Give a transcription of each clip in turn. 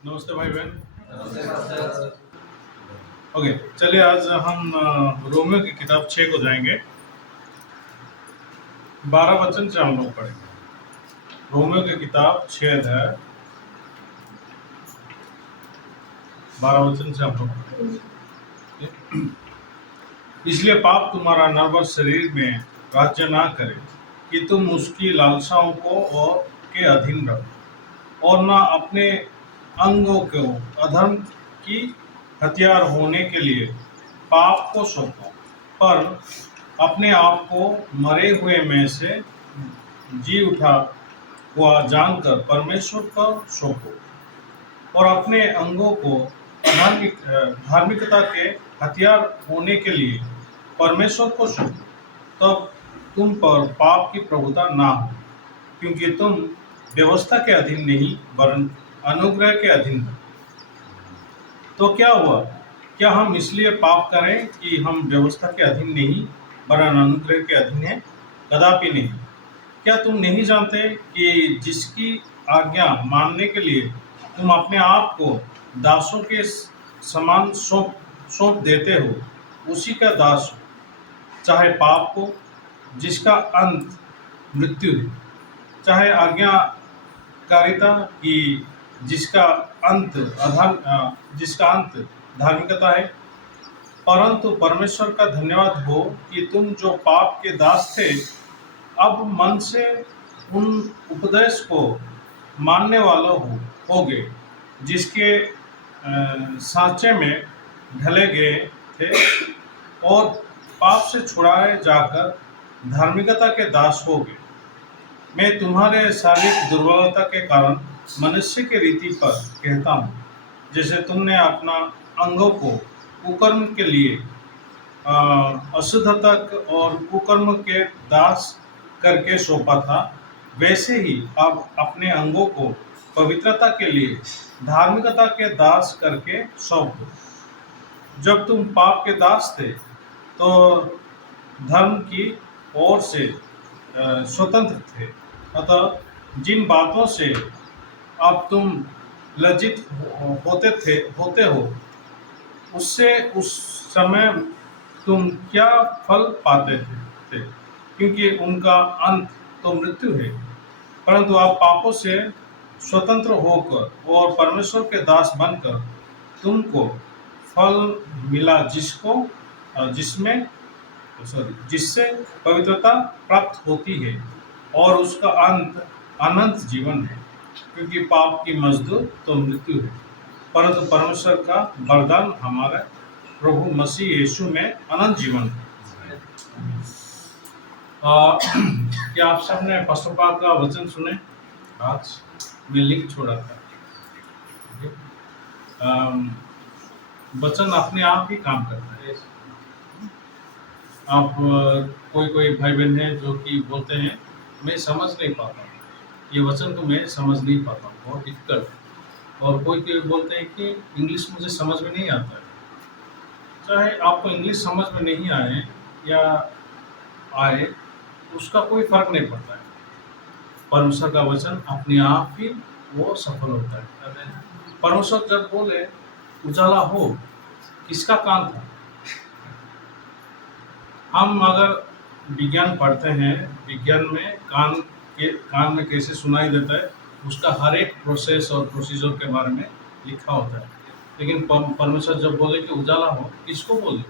नमस्ते भाई बहन। नमस्ते मास्टर। ओके, चलिए आज हम रोमियो की किताब 6 को जाएंगे। 12 वचन से हम लोग पढ़ेंगे। रोमियो की किताब 6 अध्याय 12 वचन से हम लोग पढ़ेंगे। इसलिए पाप तुम्हारा नर्वस शरीर में राज्य ना करे कि तुम उसकी लालसाओं को और के अधीन रहो, और ना अपने अंगों को अधर्म की हथियार होने के लिए पाप को सौंपो, पर अपने आप को मरे हुए में से जी उठा हुआ जानकर परमेश्वर पर सौंपो, और अपने अंगों को धार्मिकता के हथियार होने के लिए परमेश्वर को सौंपो। तब तुम पर पाप की प्रभुता ना हो, क्योंकि तुम व्यवस्था के अधीन नहीं वरन अनुग्रह के अधीन हो। तो क्या हुआ? क्या हम इसलिए पाप करें कि हम व्यवस्था के अधीन नहीं वरन अनुग्रह के अधीन हैं? कदापि नहीं। क्या तुम नहीं जानते कि जिसकी आज्ञा मानने के लिए तुम अपने आप को दासों के समान सौंप देते हो, उसी का दास हो, चाहे पाप को जिसका अंत मृत्यु है, चाहे आज्ञाकारिता की जिसका अंत धार्मिकता है। परंतु परमेश्वर का धन्यवाद हो कि तुम जो पाप के दास थे, अब मन से उन उपदेश को मानने वाले होगे जिसके सांचे में ढले गए थे, और पाप से छुड़ाए जाकर धार्मिकता के दास हो गए। मैं तुम्हारे शारीरिक दुर्बलता के कारण मनुष्य के रीति पर कहता हूँ, जैसे तुमने अपना अंगों को कुकर्म के लिए अशुद्धता और कुकर्म के दास करके सौंपा था, वैसे ही अब अपने अंगों को पवित्रता के लिए धार्मिकता के दास करके सौंप दो। जब तुम पाप के दास थे तो धर्म की ओर से स्वतंत्र थे, अतः जिन बातों से अब तुम लज्जित होते हो, उससे उस समय तुम क्या फल पाते थे, क्योंकि उनका अंत तो मृत्यु है। परंतु आप पापों से स्वतंत्र होकर और परमेश्वर के दास बनकर तुमको फल मिला, जिससे पवित्रता प्राप्त होती है, और उसका अंत अनंत जीवन है। क्योंकि पाप की मजदूर तो मृत्यु है, परंतु परमेश्वर का वरदान हमारे प्रभु मसीह यीशु में अनंत जीवन है। क्या आप सबने पशुपाल का वचन सुने? आज मैं लिंक छोड़ा था। वचन अपने आप ही काम करता है। आप कोई भाई बहन है जो कि बोलते हैं मैं समझ नहीं पाता, ये वचन को मैं समझ नहीं पाता, बहुत डिफिकल्ट है। और कोई बोलते हैं कि इंग्लिश मुझे समझ में नहीं आता है। चाहे आपको इंग्लिश समझ में नहीं आए या आए, उसका कोई फर्क नहीं पड़ता है। परमेश्वर का वचन अपने आप ही वो सफल होता है। परमेश्वर जब बोले उजाला हो, किसका काम था? हम अगर विज्ञान पढ़ते हैं, विज्ञान में कान में कैसे सुनाई देता है, उसका हर एक प्रोसेस और प्रोसीजर के बारे में लिखा होता है। लेकिन परमेश्वर जब बोले कि उजाला हो, किसको बोले?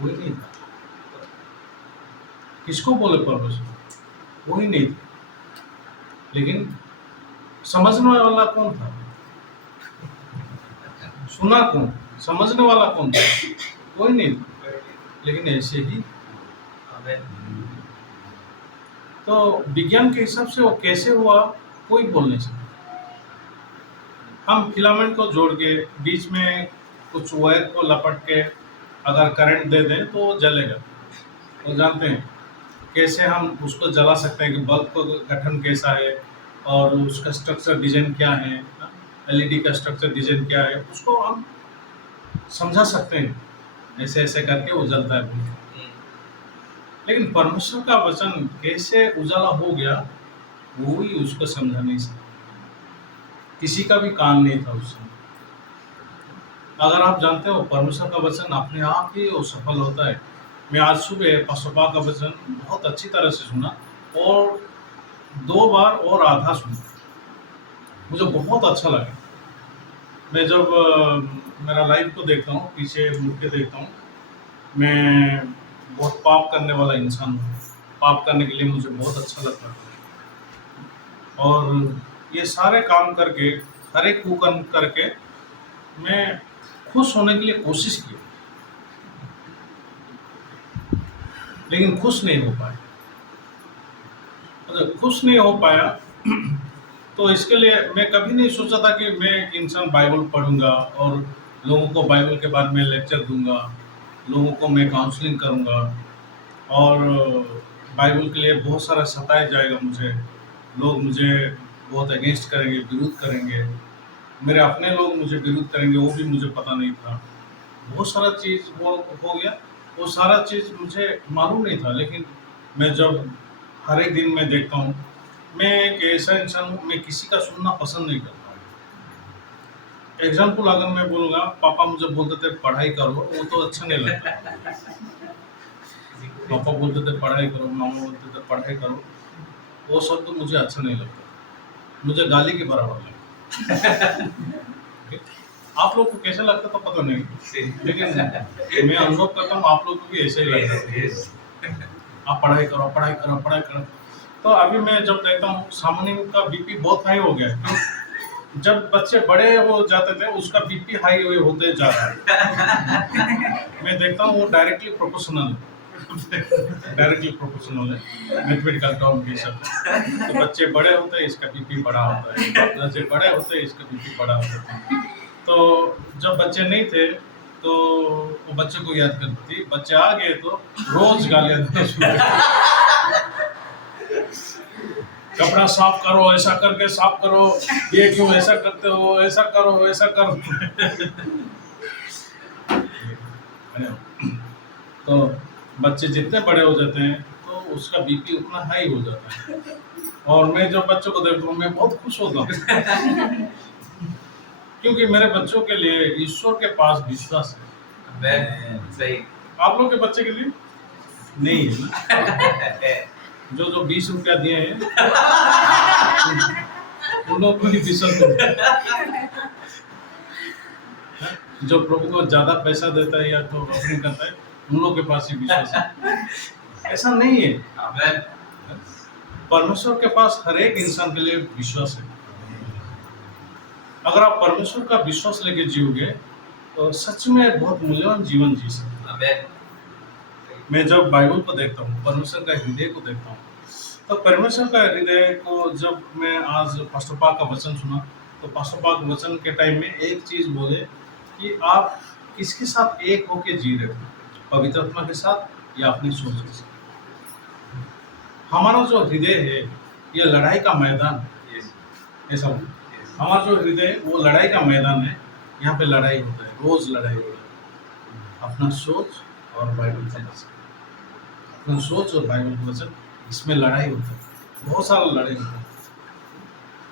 वही नहीं था। किसको बोले परमेश्वर? वही नहीं था। लेकिन समझने वाला कौन था? सुना कौन? समझने वाला कौन था? कोई नहीं था। लेकिन ऐसे ही तो विज्ञान के हिसाब से वो कैसे हुआ, कोई बोल नहीं सकता। हम फिलामेंट को जोड़ के बीच में कुछ वायर को लपट के अगर करंट दे दें तो वो जलेगा। तो जानते हैं कैसे हम उसको जला सकते हैं कि बल्ब का गठन कैसा है और उसका स्ट्रक्चर डिजाइन क्या है, एलईडी का स्ट्रक्चर डिजाइन क्या है, उसको हम समझा सकते हैं। ऐसे ऐसे करके वो जलता है। लेकिन परमेश्वर का वचन कैसे उजाला हो गया, वो ही उसको समझा नहीं सकता। किसी का भी कान नहीं था उस समय। अगर आप जानते हो परमेश्वर का वचन अपने आप ही वो सफल होता है। मैं आज सुबह पास्टर का वचन बहुत अच्छी तरह से सुना और 2 बार और आधा सुना। मुझे बहुत अच्छा लगा। मैं जब मेरा लाइफ को देखता हूँ, पीछे मुड़ के देखता हूँ, मैं बहुत पाप करने वाला इंसान हूँ। पाप करने के लिए मुझे बहुत अच्छा लगता है और ये सारे काम करके, हर एक कुकर्म करके मैं खुश होने के लिए कोशिश की, लेकिन खुश नहीं हो पाया। अगर खुश नहीं हो पाया तो इसके लिए मैं कभी नहीं सोचा था कि मैं एक इंसान बाइबल पढ़ूंगा और लोगों को बाइबल के बारे में लेक्चर दूंगा, लोगों को मैं काउंसलिंग करूंगा और बाइबल के लिए बहुत सारा सताया जाएगा मुझे, लोग मुझे बहुत अगेंस्ट करेंगे, विरोध करेंगे, मेरे अपने लोग मुझे विरोध करेंगे, वो भी मुझे पता नहीं था। बहुत सारा चीज़ वो हो गया, वो सारा चीज़ मुझे मालूम नहीं था। लेकिन मैं जब हर एक दिन मैं देखता हूँ, मैं एक ऐसा इंसान हूँ, मैं किसी का सुनना पसंद नहीं करता हूँ। एग्जाम्पल अगर मैं बोलूँगा, पापा मुझे बोलते थे पढ़ाई करो, वो तो अच्छा नहीं लगता। पापा बोलते थे पढ़ाई करो, मामा बोलते थे पढ़ाई करो, वो शब्द तो मुझे अच्छा नहीं लगता, मुझे गाली के बराबर लगता। आप लोग को कैसे लगता तो पता नहीं, लेकिन मैं अनुभव करता हूँ आप लोग को भी ऐसे ही लगता है। आप पढ़ाई करो, पढ़ाई करो, पढ़ाई करो। तो अभी मैं जब देखता हूँ सामान्य का बीपी बहुत हाई हो गया है। जब बच्चे बड़े हो जाते थे उसका बीपी हाई होते जा रहा है। मैं देखता हूँ वो डायरेक्टली प्रोपोर्शनल है, मैथमेटिकल टर्म के सब। तो बच्चे बड़े होते हैं इसका बीपी बढ़ा होता है, बच्चे बड़े होते हैं इसका बीपी बढ़ा होता है। तो जब बच्चे नहीं थे तो वो बच्चे को याद करती थी, बच्चे आ गए तो रोज गालियां देना शुरू कर। कपड़ा साफ करो, ऐसा करके साफ करो, ये क्यों ऐसा करते हो, ऐसा करो, ऐसा करो। तो बच्चे जितने बड़े हो जाते हैं तो उसका बीपी उतना हाई हो जाता है। और मैं जब बच्चों को देखता हूँ मैं बहुत खुश होता हूँ, क्योंकि मेरे बच्चों के लिए ईश्वर के पास विश्वास है। सही। आप लोग के बच्चे के लिए नहीं है ना? जो 20 रुपया दिए हैं उन लोगों को ही विश्वास है। जो प्रभु को ज्यादा पैसा देता है या तो ऑफरिंग करता है, उन लोगों के पास ही विश्वास है। ऐसा नहीं है, परमेश्वर के पास हर एक इंसान के लिए विश्वास है। अगर आप परमेश्वर का विश्वास लेके जियोगे तो सच में बहुत मूल्यवान जीवन जी सकते हैं। मैं जब बाइबल को देखता हूँ, परमेश्वर का हृदय को देखता हूँ, तो परमेश्वर का हृदय को जब मैं आज पास्टर पाक का वचन सुना, तो पास्टर पाक वचन के टाइम में एक चीज बोले कि आप किसके साथ एक होके जी रहे हो, पवित्र आत्मा के साथ या अपनी सोच के साथ। हमारा जो हृदय है ये लड़ाई का मैदान है, ऐसा बोले। हमारा जो हृदय है वो लड़ाई का मैदान है, यहाँ पे लड़ाई होता है, रोज लड़ाई होता है। अपना सोच और बाइबल का वचन, अपना सोच और बाइबल का वचन, इसमें लड़ाई होता है, बहुत सारा लड़ाई होता है।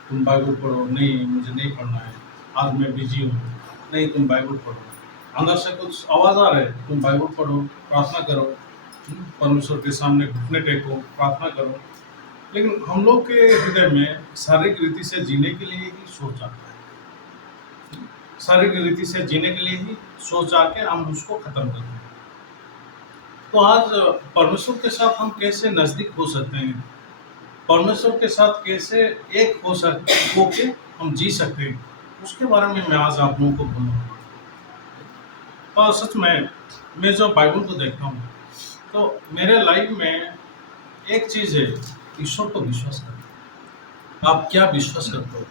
तुम बाइबल पढ़ो, नहीं मुझे नहीं पढ़ना है, आज मैं बिजी हूँ, नहीं तुम बाइबल पढ़ो। अंदर से कुछ आवाज आ रहा है, तुम बाइबल पढ़ो, प्रार्थना करो, परमेश्वर के सामने घुटने टेको, प्रार्थना करो। लेकिन हम लोग के हृदय में शारीरिक रीति से जीने के लिए ही सोच आता है, शारीरिक रीति से जीने के लिए ही सोच आके हम उसको खत्म करते हैं। तो आज परमेश्वर के साथ हम कैसे नजदीक हो सकते हैं, परमेश्वर के साथ कैसे एक होके हम जी सकते हैं, उसके बारे में मैं आज आप लोगों को बोलूँगा। और सच में मैं जब बाइबल को देखता हूँ तो मेरे लाइफ में एक चीज़ है, ईश्वर को विश्वास करना। आप क्या विश्वास करते हो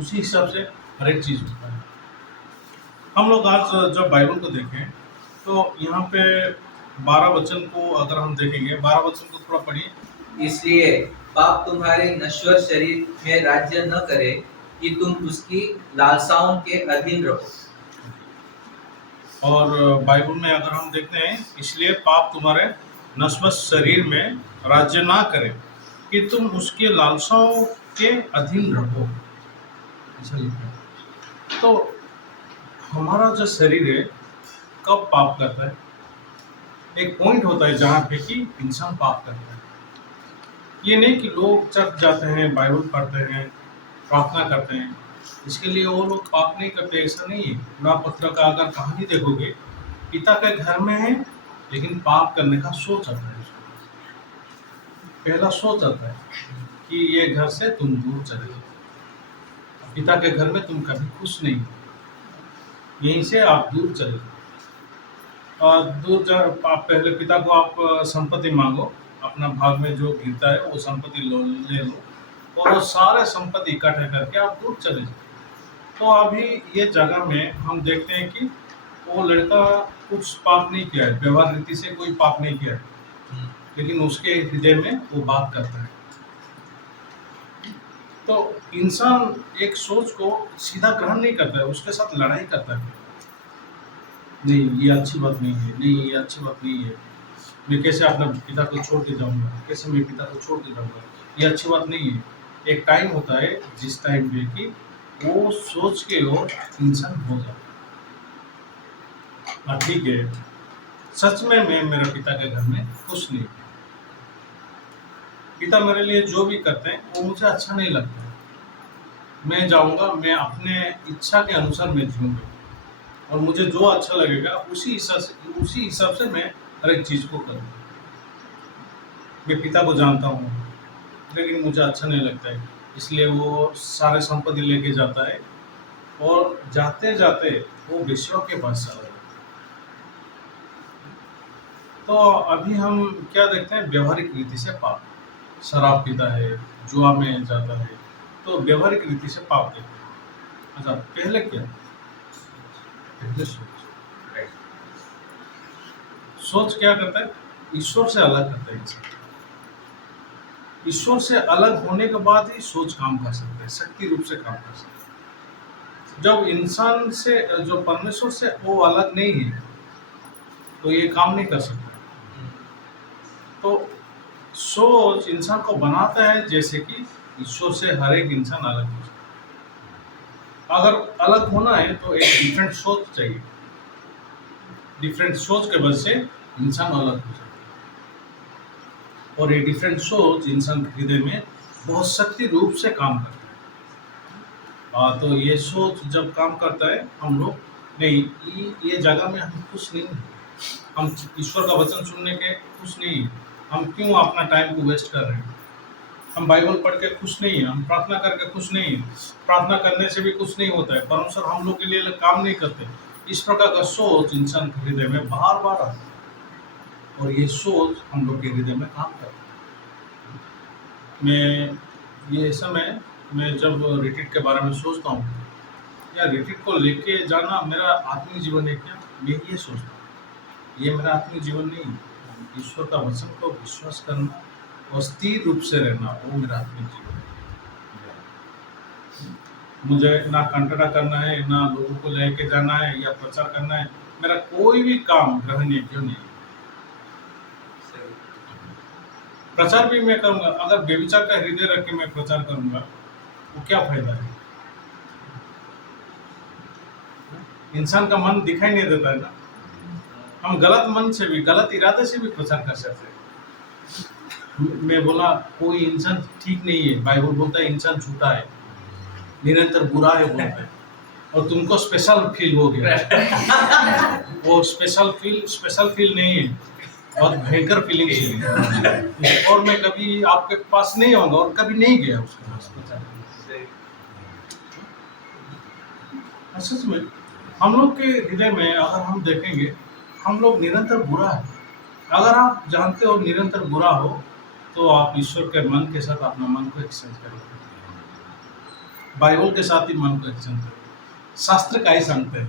उसी हिसाब से हर एक चीज़ होता है। हम लोग आज जब बाइबल को देखें तो यहाँ पे 12 वचन को अगर हम देखेंगे, 12 वचन को थोड़ा पढ़िए। इसलिए पाप तुम्हारे नश्वर शरीर में राज्य न करे कि तुम उसकी लालसाओं के अधीन रहो। और बाइबल में अगर हम देखते हैं, इसलिए पाप तुम्हारे नश्वर शरीर में राज्य ना करे कि तुम उसके लालसाओं के अधीन रहो। ऐसा लिखा है। तो हमारा जो शरीर है कब पाप करता है, एक पॉइंट होता है जहाँ पे कि इंसान पाप करता है। ये नहीं कि लोग चर्च जाते हैं, बाइबल पढ़ते हैं, प्रार्थना करते हैं, इसके लिए वो लोग पाप नहीं करते, ऐसा नहीं है। नवापत्र का अगर कहानी देखोगे, पिता के घर में है लेकिन पाप करने का सोच आता है उसको। पहला सोच आता है कि ये घर से तुम दूर चले जाओ, पिता के घर में तुम कभी खुश नहीं हो, यहीं से आप दूर चले जाओ। और दूर जा आप पहले पिता को आप संपत्ति मांगो, अपना भाग में जो गिरता है वो संपत्ति ले लो, और वो सारे संपत्ति इकट्ठे करके आप दूर चले जाओ। तो अभी ये जगह में हम देखते हैं कि वो लड़का कुछ पाप नहीं किया है, व्यवहार रीति से कोई पाप नहीं किया है, लेकिन उसके हृदय में वो बात करता है। तो इंसान एक सोच को सीधा ग्रहण नहीं करता है, उसके साथ लड़ाई करता है। नहीं, ये अच्छी बात नहीं है, नहीं ये अच्छी बात नहीं है, मैं कैसे अपने पिता को छोड़ के जाऊंगा, कैसे मैं पिता को छोड़ के जाऊंगा, ये अच्छी बात नहीं है। एक टाइम होता है जिस टाइम पे कि वो सोच के ओर इंसान हो जाता है। हाँ ठीक है, सच में मैं मेरे पिता के घर में खुश नहीं हूँ। पिता मेरे लिए जो भी करते हैं वो मुझे अच्छा नहीं लगता। मैं जाऊंगा, मैं अपने इच्छा के अनुसार मैं जीऊंगा, और मुझे जो अच्छा लगेगा उसी हिसाब से मैं हर एक चीज़ को करूँगा। मैं पिता को जानता हूँ, लेकिन मुझे अच्छा नहीं लगता है, इसलिए वो सारे संपत्ति लेके जाता है, और जाते जाते वो विश्व के पास चला जाता है। तो अभी हम क्या देखते हैं, व्यवहारिक रीति से पाप, शराब पीता है, जुआ में जाता है, तो व्यवहारिक रीति से पाप देखते हैं। अच्छा, पहले क्या, पहले सोच क्या करता है, ईश्वर से अलग करता है इंसान। ईश्वर से अलग होने के बाद ही सोच काम कर सकता है, शक्ति रूप से काम कर सकता है। जब इंसान से, जो परमेश्वर से वो अलग नहीं है, तो ये काम नहीं कर सकता। तो सोच इंसान को बनाता है जैसे कि ईश्वर से हर एक इंसान अलग हो सकता है। अगर अलग होना है तो एक डिफरेंट सोच चाहिए, डिफरेंट सोच के वजह से इंसान अलग हो सकता है, और ये डिफरेंट सोच इंसान के हृदय में बहुत शक्ति रूप से काम करता है। तो ये सोच जब काम करता है, हम लोग नहीं, ये जगह में हम खुश नहीं हैं, हम ईश्वर का वचन सुनने के खुश नहीं हैं, हम क्यों अपना टाइम को वेस्ट कर रहे हैं, हम बाइबल पढ़ के खुश नहीं हैं, हम प्रार्थना करके खुश नहीं हैं, प्रार्थना करने से भी कुछ नहीं होता है, परमेश्वर हम लोग के लिए काम नहीं करते। इस प्रकार का सोच इंसान के हृदय में बार बार आता है, और ये सोच हम लोग के हृदय में काम करता है। ये समय मैं जब रिट्रीट के बारे में सोचता हूँ, या रिट्रीट को लेके जाना मेरा आत्मिक जीवन है क्या, मैं ये सोचता हूँ, ये मेरा आत्मिक जीवन नहीं है। ईश्वर का वचन को विश्वास करना और स्थिर रूप से रहना, वो मेरा आत्मिक जीवन है। मुझे ना कंटड़ा करना है, ना लोगों को लेके जाना है या प्रचार करना है, मेरा कोई भी काम ग्रहणीय क्यों नहीं है। प्रचार भी मैं करूंगा, अगर व्यभिचार का हृदय रख के मैं प्रचार करूंगा, वो क्या फायदा है। इंसान का मन दिखाई नहीं देता है ना, हम गलत मन से भी, गलत इरादे से भी प्रचार कर सकते हैं। मैं बोला कोई इंसान ठीक नहीं है, बाइबल बोलता है इंसान झूठा है, निरंतर बुरा है बोलता है, और तुमको स्पेशल फील हो गया। वो स्पेशल फील नहीं है, बहुत भयंकर फीलिंग्स है, और मैं कभी आपके पास नहीं आऊंगा, और कभी नहीं गया उसके पास प्रचार करने। सच में हम लोग के हृदय में अगर हम देखेंगे, हम लोग निरंतर बुरा है। अगर आप जानते हो निरंतर बुरा हो, तो आप ईश्वर के मन के साथ अपना मन को एक्सचेंज करें, बाइबल के साथ ही मन को एक्सचेंज करें। शास्त्र काय सांगते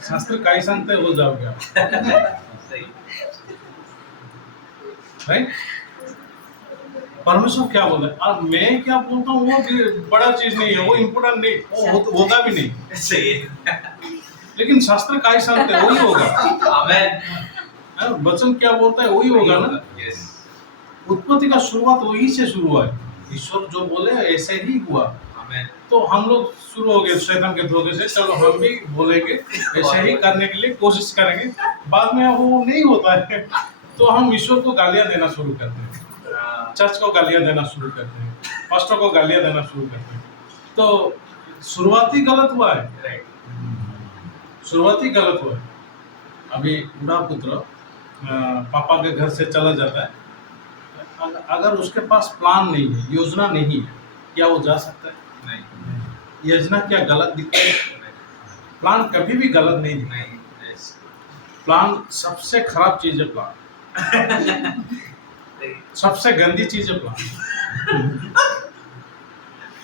शास्त्र काय सांगते हो जाओगे आप, राइट। परमेश्वर क्या बोल रहा है, अब मैं क्या बोलता हूँ वो बड़ा चीज नहीं है, वो इम्पोर्टेंट नहीं, वो होगा भी नहीं, सही है। लेकिन शास्त्र काय सांगते हैं वही होगा। आमेन। वचन क्या बोलता है वही होगा ना। यस। उत्पत्ति का शुरुआत वही से शुरू हुआ है, ईश्वर जो बोले ऐसे ही हुआ। आमेन। तो हम लोग शुरू हो गए शैतान के धोखे से, चलो हम भी बोलेंगे ऐसे ही करने के लिए कोशिश करेंगे। बाद में वो नहीं होता है तो हम ईश्वर को गालियां देना शुरू करते हैं, चर्च को गालियां देना शुरू करते हैं, पास्टर को गालियां देना शुरू करते हैं। तो शुरुआती गलत हुआ है, राइट। शुरुआती गलत हुआ है। अभी बूढ़ा पुत्र पापा के घर से चला जाता है, अगर उसके पास प्लान नहीं है, योजना नहीं है, क्या वो जा सकता है? नहीं, योजना क्या गलत दिखता है? प्लान कभी भी गलत नहीं दिखता। नहीं, yes। प्लान सबसे खराब चीज है। प्लान सबसे गंदी चीज है। प्लान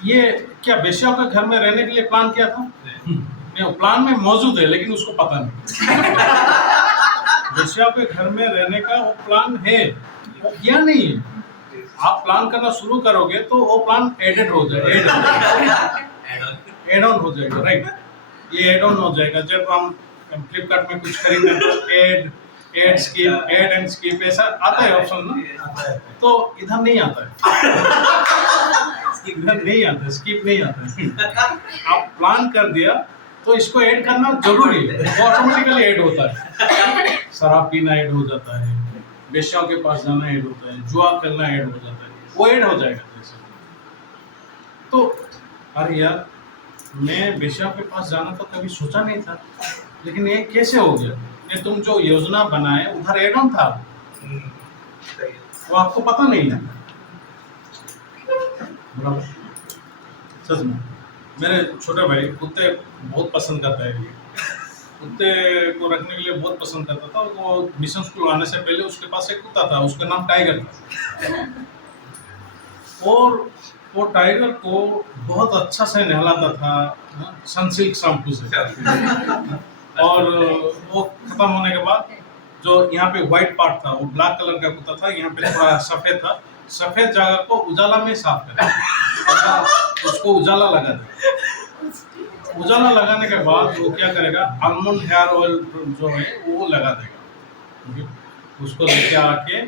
ये क्या बेश्याओं के घर में रहने के लिए प्लान किया था? नहीं, वो प्लान में मौजूद है लेकिन उसको पता नहीं। बेश्याओं के घर में रहने का वो प्लान है, वो किया नहीं है। आप प्लान करना शुरू करोगे तो वो प्लान एडेड हो जाएगा, एड ऑन हो जाएगा, राइट। ये एड ऑन हो जाएगा। जब हम फ्लिपकार्ट में कुछ खरीदते हैं तो ad skip, ad and skip ऐसा आता है ऑप्शन ना, तो इधर नहीं आता है, इधर नहीं आता है, स्किप नहीं आता है। आप प्लान कर दिया तो इसको ऐड करना जरूरी है, वो ऑटोमेटिकली ऐड होता है। शराब पीना ऐड हो जाता है, बेश्याओं के पास जाना ऐड होता है, जुआ खेलना ऐड हो जाता है, वो ऐड हो जाएगा जैसे। तो अरे यार, मैं बेश्याओं के पास जाना तो कभी सोचा नहीं था, लेकिन ये कैसे हो गया? ये तुम जो योजना बनाए उधर एड ऑन था, वो आपको पता नहीं है। बराबर, सच में। मेरे छोटे भाई कुत्ते बहुत पसंद करता है, कुत्ते को रखने के लिए बहुत पसंद करता था। वो मिशन स्कूल आने से पहले उसके पास एक कुत्ता था, उसका नाम टाइगर था। और वो टाइगर को बहुत अच्छा से नहलाता था सनसिल्क शैम्पू से। और वो खत्म होने के बाद जो यहाँ पे व्हाइट पार्ट था, वो ब्लैक कलर का कुत्ता था, यहाँ पे थोड़ा सफेद था, सफेद जगह को उजाला में साफ करेगा, उसको उजाला लगा देगा। उजाला लगाने के बाद वो क्या करेगा, आलमंड हेयर ऑयल जो है वो लगा देगा। उसको लेके आके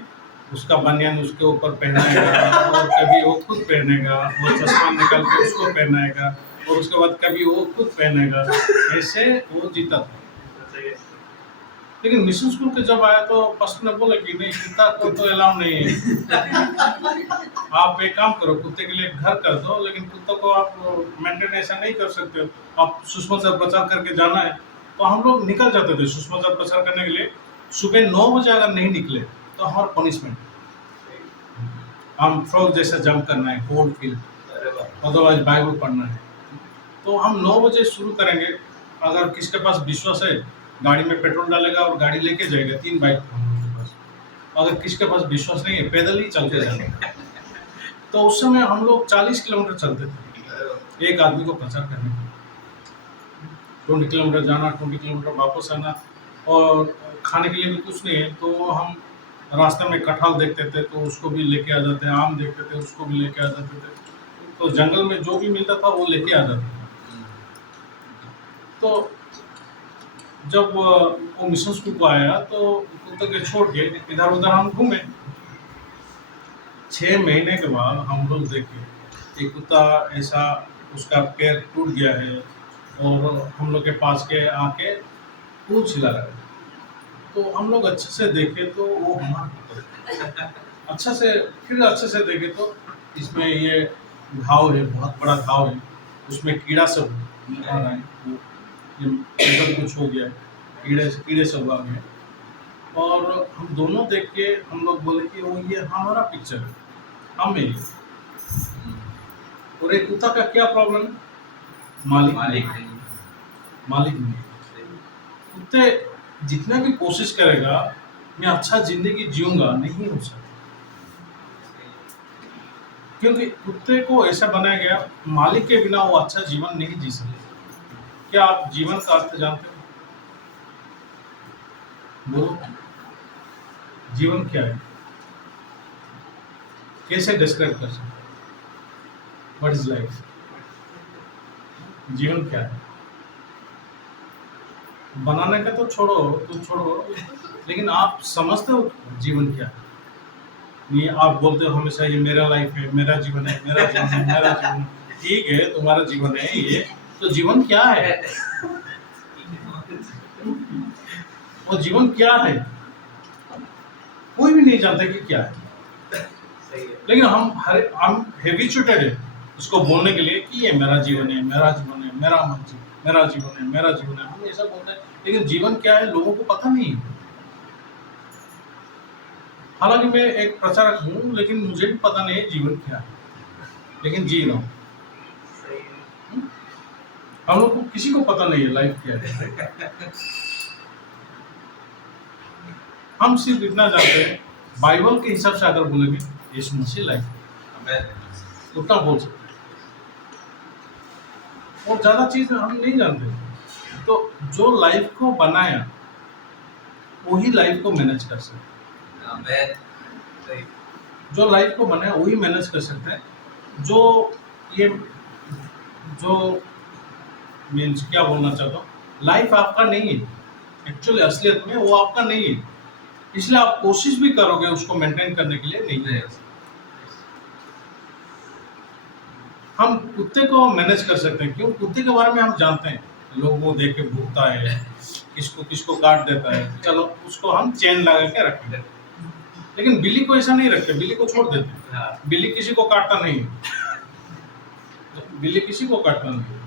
उसका बनियान उसके ऊपर पहनाएगा, और कभी वो खुद पहनेगा, वो चश्मा निकाल के उसको पहनाएगा, और उसके बाद कभी वो खुद पहनेगा। ऐसे वो जीता था। लेकिन मिशन स्कूल के जब आया तो पास्टर ने बोला कि नहीं, कुत्ता को तो अलाउ नहीं है। आप एक काम करो, कुत्ते के लिए घर कर दो, लेकिन कुत्ते को आप मेंटेन ऐसा नहीं कर सकते हो। आप सुसमाचार प्रचार करके जाना है। तो हम लोग निकल जाते थे सुसमाचार प्रचार करने के लिए। सुबह 9 बजे अगर नहीं निकले तो हमारा पनिशमेंट, हम फ्रॉग जैसा जंप करना है, होल्ड फील्ड, अदरवाइज बाइबल पढ़ना है। तो हम 9 बजे शुरू करेंगे। अगर किसके पास विश्वास है, गाड़ी में पेट्रोल डालेगा और गाड़ी लेके जाएगा। 3 बाइक था हम लोग के पास। अगर किसके पास विश्वास नहीं है, पैदल ही चलते जाएगा। तो उस समय हम लोग 40 किलोमीटर चलते थे एक आदमी को प्रचार करने के लिए। 20 किलोमीटर जाना, 20 किलोमीटर वापस आना, और खाने के लिए भी कुछ नहीं है। तो हम रास्ते में कटहल देखते थे तो उसको भी लेके आ जाते, आम देखते थे उसको भी लेके आ जाते थे। तो जंगल में जो भी मिलता था वो लेके आ जाते थे। तो जब वो मिशन स्कूल को आया तो कुत्ते के छोड़ के इधर उधर हम घूमे। 6 महीने के बाद हम लोग देखे एक कुत्ता ऐसा, उसका पैर टूट गया है, और हम लोग के पास के आके पूंछ हिला रहा है। तो हम लोग अच्छे से देखे तो वो हमारा कुत्ता है। अच्छे से देखे तो इसमें ये घाव है, बहुत बड़ा घाव है, उसमें कीड़ा सब आ रहा है, ये कुछ हो गया है, कीड़े सब आ गए। और हम दोनों देख के हम लोग बोले कि वो ये हमारा पिक्चर है, हम ही। और एक कुत्ता का क्या प्रॉब्लम? मालिक नहीं। कुत्ते जितना भी कोशिश करेगा मैं अच्छा जिंदगी जीऊंगा, नहीं हो सकता, क्योंकि कुत्ते को ऐसा बनाया गया, मालिक के बिना वो अच्छा जीवन नहीं जी सकते। क्या आप जीवन का अर्थ जानते हो? बोलो, जीवन क्या है? कैसे डिस्क्राइब कर सकते? What is life? जीवन क्या है? बनाने का तो छोड़ो, लेकिन आप समझते हो जीवन क्या है? नहीं, आप बोलते हो हमेशा ये मेरा लाइफ है, मेरा जीवन है, मेरा जीवन है, मेरा जीवन है। ठीक है, तुम्हारा जीवन है ये, तो जीवन क्या है? वो जीवन क्या है? कोई भी नहीं जानता कि क्या है। सही है। लेकिन हम हैबिचुएटेड है इसको बोलने के लिए कि ये मेरा जीवन है, मेरा जीवन है, मेरा जीवन है, मेरा जीवन है। हम ऐसा बोलते हैं, लेकिन जीवन क्या है लोगों को पता नहीं है। हालांकि मैं एक प्रचारक हूँ, लेकिन मुझे भी पता नहीं है जीवन क्या है, लेकिन जी रहा हूँ। सही है। हम लोग को किसी को पता नहीं है लाइफ क्या है। हम सिर्फ इतना जानते हैं, बाइबल के हिसाब से अगर बोलेंगे यीशु मसीह लाइफ, आमेन। उतना बोल सकते हैं। और ज्यादा चीज हम नहीं जानते। तो जो लाइफ को बनाया वही लाइफ को मैनेज कर सकते हैं। आमेन। सही। जो लाइफ को बनाया वही मैनेज कर सकते हैं। जो ये जो मीन्स क्या बोलना चाहता हूँ, लाइफ आपका नहीं है एक्चुअली, असलियत में वो आपका नहीं है, इसलिए आप कोशिश भी करोगे उसको मेंटेन करने के लिए नहीं है। हम कुत्ते को मैनेज कर सकते हैं, क्यों? कुत्ते के बारे में हम जानते हैं, लोगों को देख के भूखता है, किसको किसको काट देता है, चलो उसको हम चेन लगा के रखते हैं। लेकिन बिल्ली को ऐसा नहीं रखते, बिल्ली को छोड़ देते हैं। हाँ। बिल्ली किसी को काटता नहीं है, बिल्ली किसी को काटता नहीं है,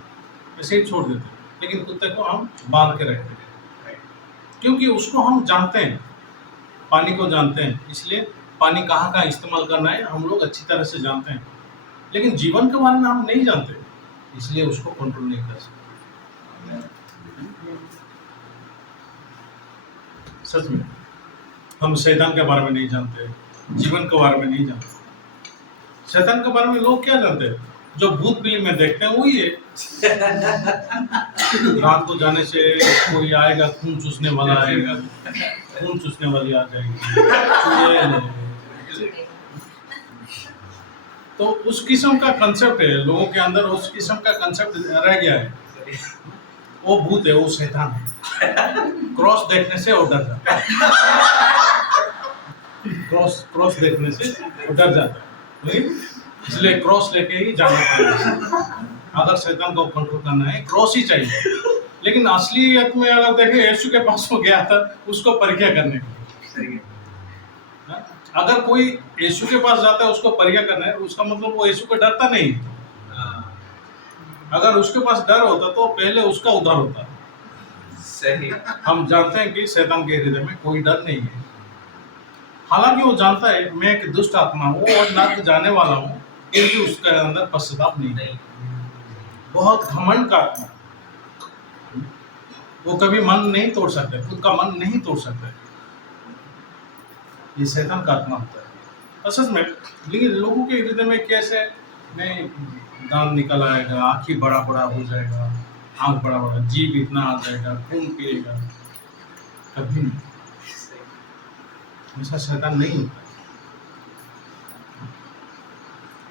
ऐसे ही छोड़ देते हैं। लेकिन कुत्ते को हम बांध के रखते हैं, क्योंकि उसको हम जानते हैं, पानी को जानते हैं, इसलिए पानी कहाँ कहाँ इस्तेमाल करना है हम लोग अच्छी तरह से जानते हैं। लेकिन जीवन के बारे में हम नहीं जानते, इसलिए उसको कंट्रोल नहीं कर सकते। सच में हम शैतान के बारे में नहीं जानते, जीवन के बारे में नहीं जानते। शैतान के बारे में लोग क्या जानते हैं? जो भूत फिल्म में देखते हैं वही है। रात को जाने से कोई आएगा, खून चूसने वाला आएगा, खून चूसने वाली आ जाएगी, चुड़ैल है। तो उस किस्म का कंसेप्ट है लोगों के अंदर, उस किस्म का कंसेप्ट रह गया है। वो भूत है, वो शैतान है। क्रॉस देखने से वो डर जाता है। क्रॉस देखने से वो डर जाता है, नहीं? इसलिए क्रॉस लेके ही जाना पड़ेगा। अगर शैतान को कंट्रोल करना है क्रॉस ही चाहिए। लेकिन असलियत में अगर देखें, यीशु के पास वो गया था उसको परीक्षा करने के लिए। अगर कोई यीशु के पास जाता है उसको परीक्षा करना है, उसका मतलब वो यीशु को डरता नहीं। अगर उसके पास डर होता तो पहले उसका उद्धार होता। सही। हम जानते हैं कि शैतान के हृदय में कोई डर नहीं है। हालांकि वो जानता है मैं एक दुष्ट आत्मा हूँ और नर्क जाने वाला हूँ, क्योंकि उसके अंदर पश्चाताप नहीं है। बहुत घमंड का आत्मा, वो कभी मन नहीं तोड़ सकता, खुद का मन नहीं तोड़ सकता। ये शैतान का आत्मा होता है असल में। लेकिन लोगों के हृदय में कैसे नहीं, दांत निकल आएगा, आँख ही बड़ा बड़ा हो जाएगा, आँख बड़ा बड़ा, जीभ इतना आ जाएगा, खून पिएगा, कभी नहीं। ऐसा शैतान नहीं होता।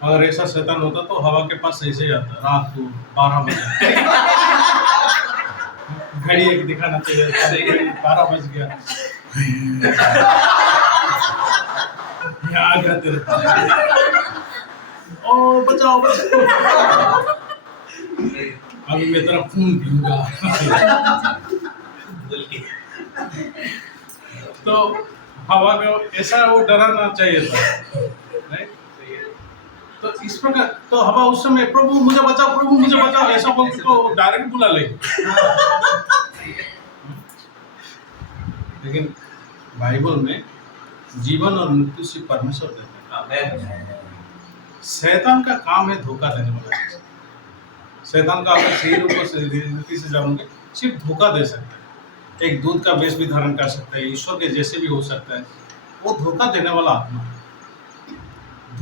अगर ऐसा शैतान होता तो हवा के पास ऐसे ही आता, रात को 12 बजे घड़ी एक दिखाना चाहिए, 12 बज गया, यहाँ आ गया तेरे पास, ओ बचाओ बचाओ, अभी मैं तेरा खून पीऊंगा। तो हवा को ऐसा वो डराना चाहिए था, नहीं? तो इस प्रकार तो हवा उस समय प्रभु मुझे बचाओ, प्रभु मुझे बचाओ ऐसा बोल के तो डायरेक्ट बुला ले। लेकिन बाइबल में जीवन और मृत्यु से परमेश्वर देते हैं। शैतान का काम है धोखा देने वाला। शैतान का अगर सही रूप से जानोगे, सिर्फ धोखा दे सकता है। एक दूध का वेश भी धारण कर सकता है, ईश्वर के जैसे भी हो सकता है। वो धोखा देने वाला आत्मा है,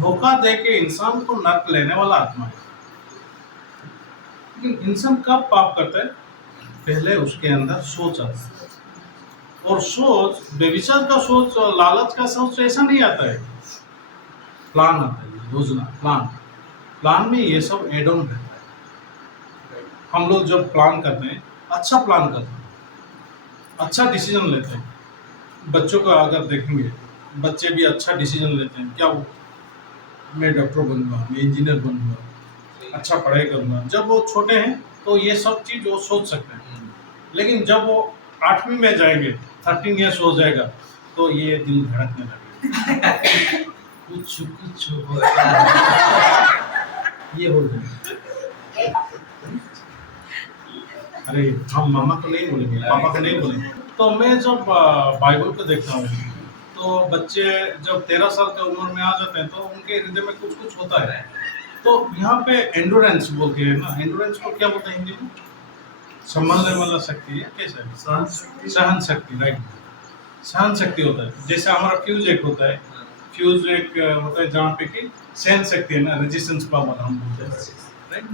धोखा दे के इंसान को नर्क लेने वाला आत्मा है। लेकिन इंसान कब पाप करता है? पहले उसके अंदर सोच आता है, और सोच, व्यभिचार का सोच, लालच का सोच ऐसा नहीं आता है, प्लान आता है, योजना, प्लान में ये सब एड ऑन रहता है। हम लोग जब प्लान करते हैं, अच्छा प्लान करते हैं, अच्छा डिसीजन लेते हैं। बच्चों को अगर देखेंगे, बच्चे भी अच्छा डिसीजन लेते हैं, क्या वो मैं डॉक्टर बनूंगा, मैं इंजीनियर बनूंगा, अच्छा पढ़ाई करूंगा। जब वो छोटे हैं तो ये सब चीज़ वो सोच सकते हैं, लेकिन जब वो 8वीं में जाएंगे, 13 ईयर्स हो जाएगा, तो ये दिल धड़कने लगेगा, कुछ कुछ ये हो जाएगा। अरे हम मामा को नहीं बोलेंगे, पापा को नहीं बोलेंगे। तो मैं जब बाइबल को देखता हूँ, तो बच्चे जब 13 साल की उम्र में आ जाते हैं, तो उनके हृदय में कुछ कुछ होता है। तो यहाँ पे एंडोरेंस बोलते हैं ना, एंडोरेंस को क्या बोलते हैं हिंदी में? संभालने वाला शक्ति है, कैसे? सहन शक्ति, राइट। सहन शक्ति होता है। जैसे हमारा फ्यूज एक होता है, फ्यूज एक होता है जहाँ पे कि सहन शक्ति है ना, रेजिस्टेंस पावर हम बोलते हैं, राइट।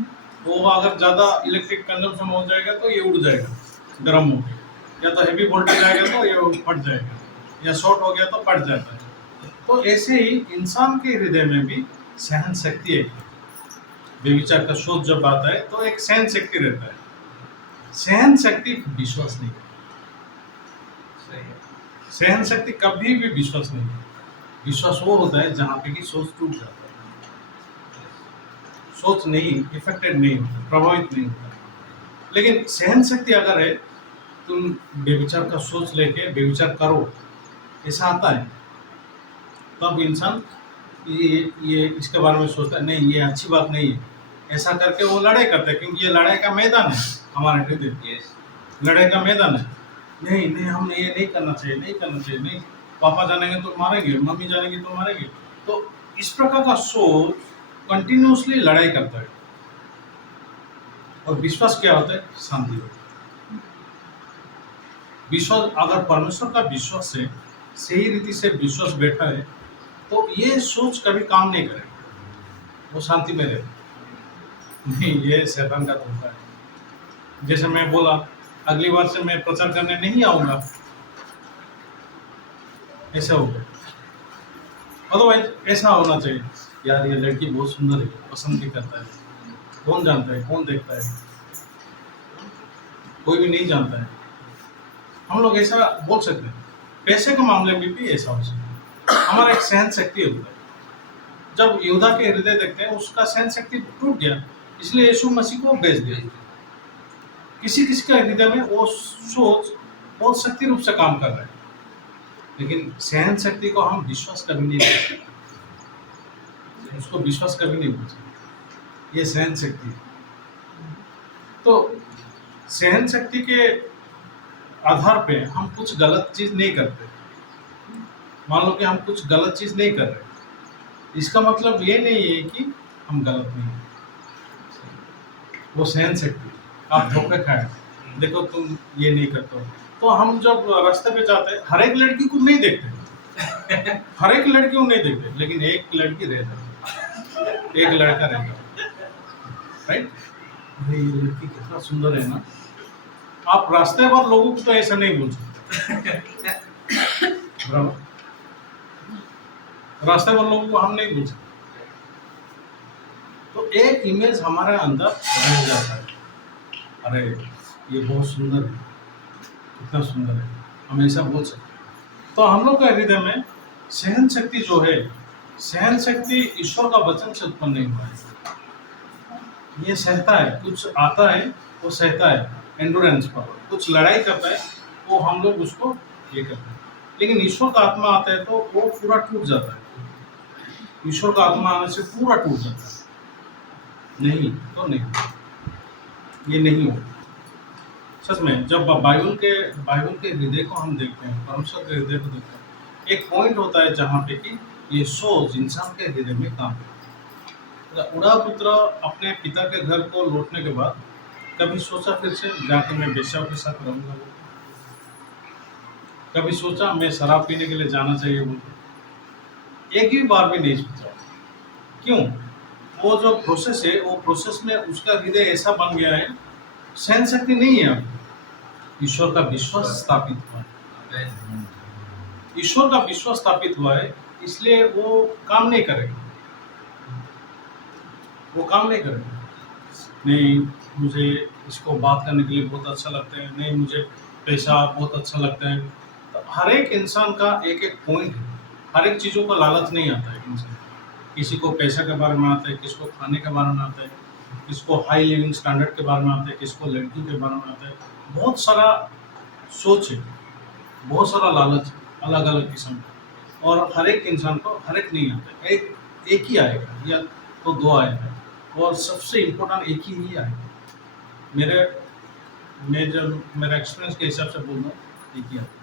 वो अगर ज़्यादा इलेक्ट्रिक कंजम्पशन हो जाएगा तो ये उड़ जाएगा गर्म होकर, या तो हैवी वोल्टेज आएगा तो ये फट जाएगा, या शॉर्ट हो गया तो फट जाता है। तो ऐसे ही इंसान के हृदय में भी सहन शक्ति है। बेविचार का सोच जब आता है तो एक सहन शक्ति रहता है। सहन शक्ति विश्वास नहीं है। सहन शक्ति कभी भी विश्वास नहीं है। विश्वास वो होता है जहाँ पे कि सोच टूट जाता है, सोच नहीं इफेक्टेड नहीं होता, प्रभावित नहीं होता। लेकिन सहन शक्ति अगर है, तुम बेविचार का सोच लेके बेविचार करो, ऐसा आता है, तब इंसान ये इसके बारे में सोचता है, नहीं ये अच्छी बात नहीं है, ऐसा करके वो लड़ाई करता है, क्योंकि ये लड़ाई का मैदान है हमारे हृदय, लड़ाई का मैदान है। नहीं नहीं, हमने ये नहीं करना चाहिए, नहीं करना चाहिए, नहीं, पापा जानेंगे तो मारेंगे, मम्मी जानेंगे तो मारेंगे। तो इस प्रकार का सोच कंटिन्यूसली लड़ाई करता है। और विश्वास क्या होता है? शांति होता है। विश्वास, अगर परमेश्वर का विश्वास है, सही रीति से विश्वास बैठा है, तो ये सोच कभी काम नहीं करेगा, वो शांति में रहेगा। नहीं, ये शैतान का धोखा है। जैसे मैं बोला, अगली बार से मैं प्रचार करने नहीं आऊंगा, ऐसा होगा। अदरवाइज ऐसा होना चाहिए, यार ये लड़की बहुत सुंदर है, पसंद भी करता है, कौन जानता है, कौन देखता है, कोई भी नहीं जानता है। हम लोग ऐसा बोल सकते हैं। पैसे के मामले में भी ऐसा हो सकता है। हमारा एक सहन शक्ति होता है। जब यहूदा के हृदय देखते हैं, उसका सहन शक्ति टूट गया, इसलिए यीशु मसीह को भेज दिया। किसी किसी के हृदय में वो सोच बहुत शक्ति रूप से काम कर रहा है, लेकिन सहन शक्ति को हम विश्वास कभी नहीं बोल सकते, उसको विश्वास कभी नहीं बोल सकते। ये सहन शक्ति है। तो सहन शक्ति के आधार पे हम कुछ गलत चीज नहीं करते। मान लो कि हम कुछ गलत चीज नहीं कर रहे, इसका मतलब ये नहीं है कि हम गलत नहीं हैं। वो सहन शक्ति। आप धोखे खाए, देखो तुम ये नहीं करते हो, तो हम जब रास्ते पे जाते हैं, हर एक लड़की को नहीं देखते, हर एक लड़की को नहीं देखते, लेकिन एक लड़की रह जाती, एक लड़का रह जाता, राइट। ये लड़की कितना सुंदर है ना। आप रास्ते पर लोगों को तो ऐसा नहीं बोल सकते, बराबर। रास्ते पर लोगों को हम नहीं बोल सकते। तो एक इमेज हमारे अंदर रह जाता है, अरे ये बहुत सुंदर है, कितना सुंदर है, हम ऐसा बोल सकते हैं। तो हम लोग के हृदय में सहन शक्ति जो है, सहन शक्ति ईश्वर का वचन से उत्पन्न नहीं हुआ है। ये सहता है, कुछ आता है वो सहता है, एंडोरेंस पावर। कुछ लड़ाई करता है, वो हम लोग उसको ये करते हैं। लेकिन ईश्वर का आत्मा आता है तो वो पूरा टूट जाता है। ईश्वर का आत्मा आने से पूरा टूट जाता है। नहीं तो नहीं, ये नहीं हो। सच में जब बाइबल के हृदय को हम देखते हैं, परमेश्वर के हृदय को देखते हैं, एक पॉइंट होता है जहाँ पे कि ये सोच इंसान के हृदय में काम करता है। उड़ा पुत्र अपने पिता के घर को लौटने के बाद कभी सोचा फिर से जाके मैं बेश्याओं के साथ रहूंगा? कभी सोचा मैं शराब पीने के लिए जाना चाहिए बोलते? एक ही बार भी नहीं सोचा। क्यों? वो जो प्रोसेस है, वो प्रोसेस में उसका हृदय ऐसा बन गया है, सहन शक्ति नहीं है। अब ईश्वर का विश्वास स्थापित हुआ है, ईश्वर का विश्वास स्थापित हुआ है, इसलिए वो काम नहीं करेगा, वो काम नहीं करेगा। नहीं मुझे इसको बात करने के लिए बहुत अच्छा लगता है, नहीं मुझे पैसा बहुत अच्छा लगता है। तो हर एक इंसान का एक एक पॉइंट है, हर एक चीज़ों का लालच नहीं आता है इंसान। किसी को पैसे के बारे में आता है, किसी को खाने के बारे में आता है, किसी को हाई लिविंग स्टैंडर्ड के बारे में आता है, किसी को लड़कियों के बारे में आता है। बहुत सारा सोच है, बहुत सारा लालच है, अलग-अलग किस्म का, और हर एक इंसान को हर एक नहीं आता है। एक ही आएगा या तो 2 आएगा, और सबसे इम्पोर्टेंट एक ही आएगा। मेरे मैं जब मेरा एक्सपीरियंस के हिसाब से बोल रहा हूँ, एक ही आता है।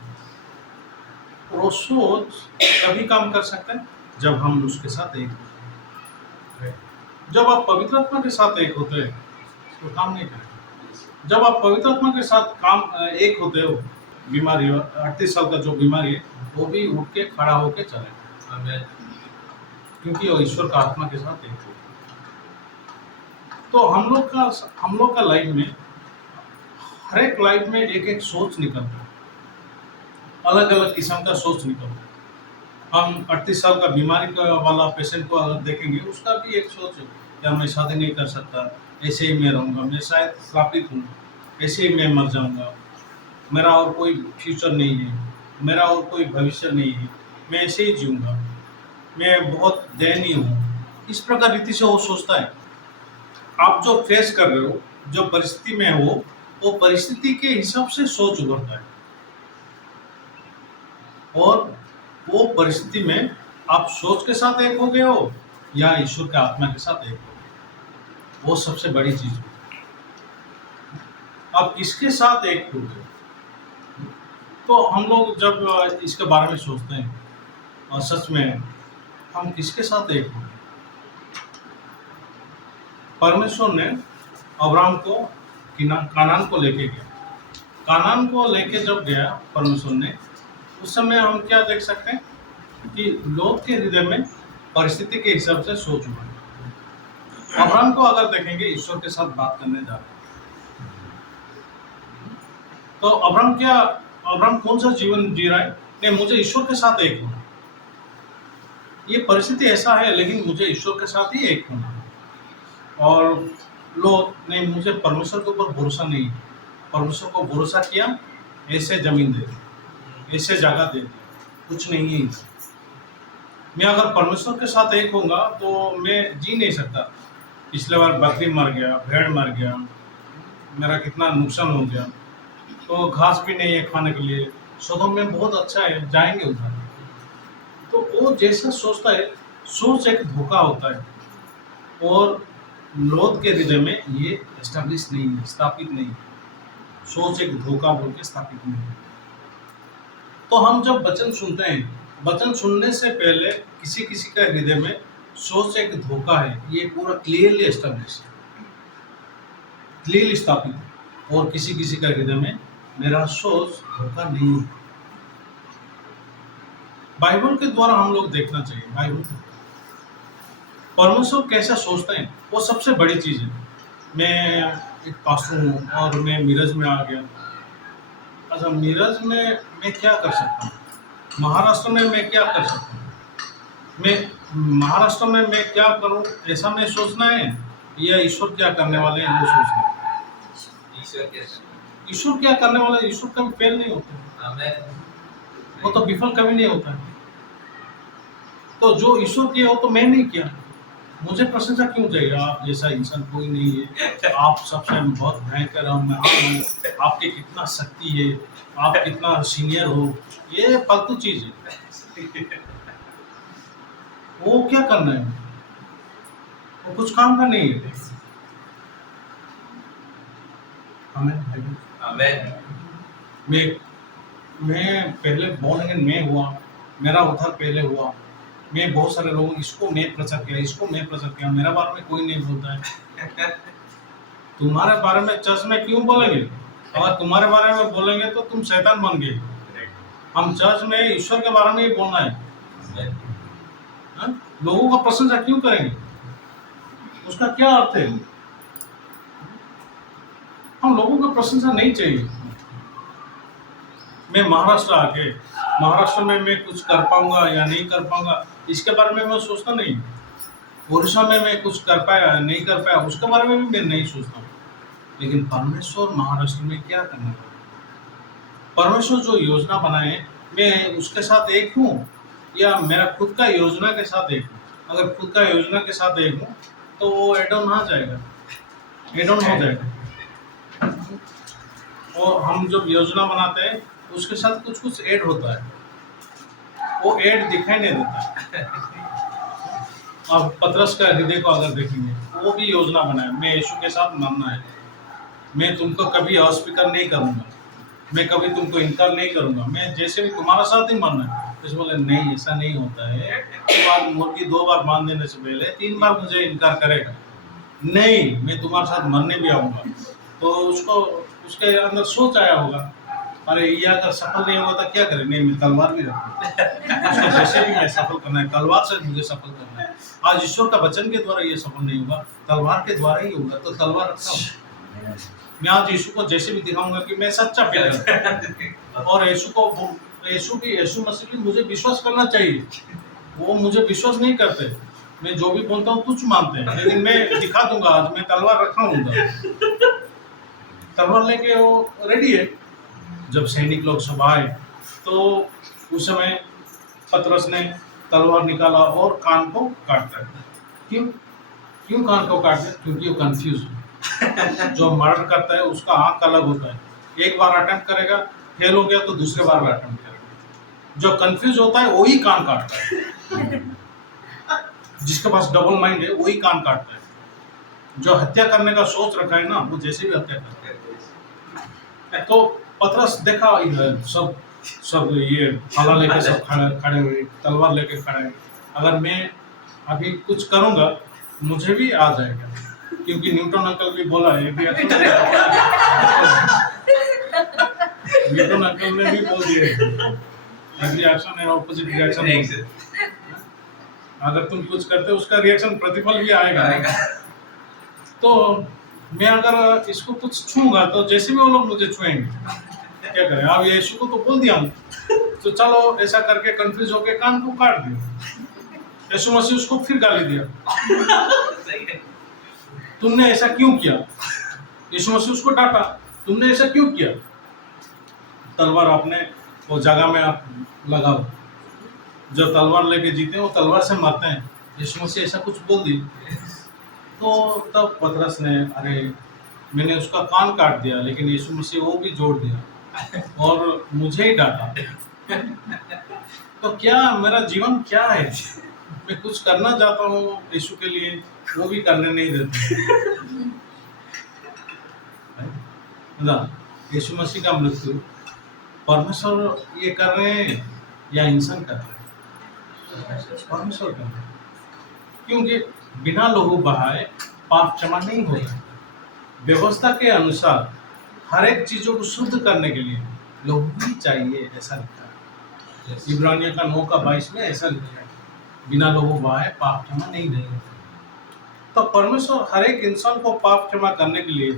और वो सोच तभी काम कर सकते हैं जब हम उसके साथ एक होते हैं। जब आप पवित्र आत्मा के साथ एक होते हैं तो काम नहीं करेगा। जब आप पवित्र आत्मा के साथ एक होते हो, बीमारी 38 साल का जो बीमारी है वो भी उठ के खड़ा होके चलेगा। आमेन। क्योंकि वो ईश्वर का आत्मा के साथ एक हो। तो हम लोग का लाइफ में, हर एक लाइफ में एक एक सोच निकलता है, अलग अलग किस्म का सोच निकलता है। हम 38 साल का बीमारी का वाला पेशेंट को अगर देखेंगे, उसका भी एक सोच है कि मैं शादी नहीं कर सकता, ऐसे ही मैं रहूँगा, मैं शायद श्रापित हूँ, ऐसे ही मैं मर जाऊँगा, मेरा और कोई फ्यूचर नहीं है, मेरा और कोई भविष्य नहीं है, मैं ऐसे ही जीऊँगा, मैं बहुत दयनीय हूँ। इस प्रकार रीति से वो सोचता है। आप जो फेस कर रहे हो, जो परिस्थिति में हो, वो परिस्थिति के हिसाब से सोच उभरता है, और वो परिस्थिति में आप सोच के साथ एक हो गए हो या ईश्वर के आत्मा के साथ एक हो गए, वो सबसे बड़ी चीज है। आप किसके साथ एक हो गए? तो हम लोग जब इसके बारे में सोचते हैं, और सच में हम किसके साथ एक हो गए? परमेश्वर ने अब्राहम को कानान को लेके गया। कानान को लेके जब गया परमेश्वर ने, उस समय हम क्या देख सकते हैं कि लोग के हृदय में परिस्थिति के हिसाब से सोच हुआ है। अब्राहम को अगर देखेंगे, ईश्वर के साथ बात करने जा रहे हैं, तो अब्राहम कौन सा जीवन जी रहा है? नहीं, मुझे ईश्वर के साथ एक होना। ये परिस्थिति ऐसा है, लेकिन मुझे ईश्वर के साथ ही एक होना है। और लोग नहीं, मुझे परमेश्वर के ऊपर भरोसा नहीं है, परमेश्वर को भरोसा किया, ऐसे जमीन दे दी, ऐसे जगह दे दी, कुछ नहीं है इनसे। मैं अगर परमेश्वर के साथ एक होऊंगा तो मैं जी नहीं सकता। पिछले बार बकरी मर गया, भेड़ मर गया, मेरा कितना नुकसान हो गया, तो घास भी नहीं है खाने के लिए, सदोम में बहुत अच्छा है, जाएंगे उधर। तो वो जैसा सोचता है, सोच एक धोखा होता है, और लोथ के हृदय में ये एस्टेब्लिश नहीं है, स्थापित नहीं है। सोच एक धोखा बोल के स्थापित नहीं है। तो हम जब वचन सुनते हैं, वचन सुनने से पहले किसी किसी का हृदय में सोच एक धोखा है, ये पूरा क्लियरली एस्टेब्लिश है, क्लियरली स्थापित है। और किसी किसी का हृदय में मेरा सोच धोखा नहीं है। बाइबल के द्वारा हम लोग देखना चाहिए, बाइबल परमेश्वर कैसा सोचते हैं, वो सबसे बड़ी चीज़ है। मैं एक पास्टर हूँ और मैं मीरज में आ गया। अच्छा, मीरज में मैं क्या कर सकता हूँ? महाराष्ट्र में मैं क्या कर सकता हूँ? मैं महाराष्ट्र में मैं क्या करूँ, ऐसा मैं सोचना है, या ईश्वर क्या करने वाले हैं वो सोचना है? ईश्वर क्या करने वाला है? ईश्वर कभी फेल नहीं होता, आमेन। वो तो विफल कभी नहीं होता है। तो जो ईश्वर किया हो तो मैं नहीं किया, मुझे प्रशंसा क्यों चाहिए? आप जैसा इंसान कोई नहीं है, आप सबसे बहुत भयंकर हो, मैं हूँ, आपके कितना शक्ति है, आप कितना सीनियर हो, ये फालतू चीज है। वो क्या करना है? वो कुछ काम का नहीं है। हमें आमेन। मैं पहले बॉर्न अगेन मैं हुआ, मेरा उद्धार पहले हुआ। मैं बहुत सारे लोगों इसको मैं प्रचार किया, इसको मैं प्रचार किया, मेरा बारे में कोई नहीं बोलता है। तुम्हारे बारे में चर्च में क्यों बोलेंगे? अगर तुम्हारे बारे में बोलेंगे तो तुम शैतान बन गए। हम चर्च में ईश्वर के बारे में ही बोलना है। हाँ? लोगों का प्रशंसा क्यों करेंगे? उसका क्या अर्थ है? हम लोगों का प्रशंसा नहीं चाहिए। मैं महाराष्ट्र में मैं कुछ कर पाऊंगा या नहीं कर पाऊंगा, इसके बारे में मैं सोचता नहीं। ओडिशा में मैं कुछ कर पाया या नहीं कर पाया, उसके बारे में भी मैं नहीं सोचता। लेकिन परमेश्वर महाराष्ट्र में क्या करने वाला? परमेश्वर जो योजना बनाए, मैं उसके साथ एक हूँ या मेरा खुद का योजना के साथ एक हूँ, अगर खुद का योजना के साथ एक हूँ तो वो एड ऑन आ जाएगा, एड ऑन हो जाएगा। और हम जब योजना बनाते हैं उसके साथ कुछ कुछ ऐड होता है, वो ऐड दिखाई नहीं देता। अब पतरस का हृदय को अगर देखेंगे, वो भी योजना बनाया, मैं यीशु के साथ मरना है, मैं तुमको कभी अस्वीकार नहीं करूंगा, मैं कभी तुमको इनकार नहीं करूंगा, मैं जैसे भी तुम्हारा साथ ही मरना है। तो बोले नहीं, ऐसा नहीं होता है, एक बार मुर्गी 2 बार बांध देने से पहले 3 बार मुझे इनकार करेगा, नहीं मैं तुम्हारे साथ मरने भी आऊंगा। तो उसको उसके अंदर सोच आया होगा, अरे ये अगर सफल नहीं होगा तो क्या करें, नहीं मैं तलवार भी रखूँ, उसको जैसे भी मैं सफल करना है, तलवार से मुझे सफल करना है। आज ईश्वर का वचन के द्वारा ये सफल नहीं होगा, तलवार के द्वारा ही होगा, तो तलवार रखता हूँ। मैं आज यीशु को जैसे भी दिखाऊंगा कि मैं सच्चा प्यार हूं। और यीशु मसीह भी मुझे विश्वास करना चाहिए, वो मुझे विश्वास नहीं करते, मैं जो भी बोलता हूँ तुच्छ मानते हैं, लेकिन मैं दिखा दूंगा, आज मैं तलवार रखा हूँ, तलवार लेके वो रेडी है। जब सैनिक लोग सब आए तो उस समय पतरस ने तलवार निकाला और कान को काटता है। क्यों कान को काटता है? क्योंकि वो कंफ्यूज है। जो मर्डर करता है उसका आंख अलग होता है, एक बार अटेम्प्ट करेगा, फेल हो गया तो दूसरे बार अटेम्प्ट करेगा। जो कंफ्यूज होता है वही कान काटता है, जिसके पास डबल माइंड है वही कान काटता है। जो हत्या करने का सोच रखा है ना, वो जैसे भी हत्या करता है। तो पतरस देखा इधर सब ये भाला लेके सब खड़े हुए, तलवार लेके खड़े हैं। अगर मैं अभी कुछ करूंगा मुझे भी आ जाएगा, क्योंकि न्यूटन अंकल भी बोला है, न्यूटन अंकल ने भी बोल दिया है, रिएक्शन है ऑपोजिट रिएक्शन। अगर तुम कुछ करते हो उसका रिएक्शन प्रतिफल भी आएगा। तो मैं अगर इसको कुछ छूंगा तो जैसे भी वो लोग मुझे छुएंगे, क्या करें। अब यीशु को तो बोल दिया हूँ, तो चलो ऐसा करके कंफ्यूज होके कान को काट दिया। यीशु मसीह उसको फिर गाली दिया, तुमने ऐसा क्यों किया। यीशु मसीह उसको डांटा, तुमने ऐसा क्यों किया। तलवार अपने वो जगह में आप लगाओ, जो तलवार लेके जीते हैं वो तलवार से मरते हैं। यीशु मसीह ऐसा कुछ बोल दी तो तब पतरस ने, अरे मैंने उसका कान काट दिया, लेकिन यीशु मसीह वो भी जोड़ दिया और मुझे ही डांटा। तो क्या मेरा जीवन क्या है, मैं कुछ करना चाहता हूँ यीशु के लिए, वो भी करने नहीं देते ना। यीशु मसीह का मृत्यु परमेश्वर ये कर रहे हैं या इंसान कर रहे हैं? परमेश्वर कर रहे हैं, क्योंकि बिना लहू बहाए पाप क्षमा नहीं होता। व्यवस्था के अनुसार हर एक चीजों को शुद्ध करने के लिए लहू ही चाहिए, ऐसा लिखा है। इब्रानियों का 9:22 में ऐसा लिखा है, बिना लहू बहाए पाप क्षमा नहीं होता। तो परमेश्वर हर एक इंसान को पाप क्षमा करने के लिए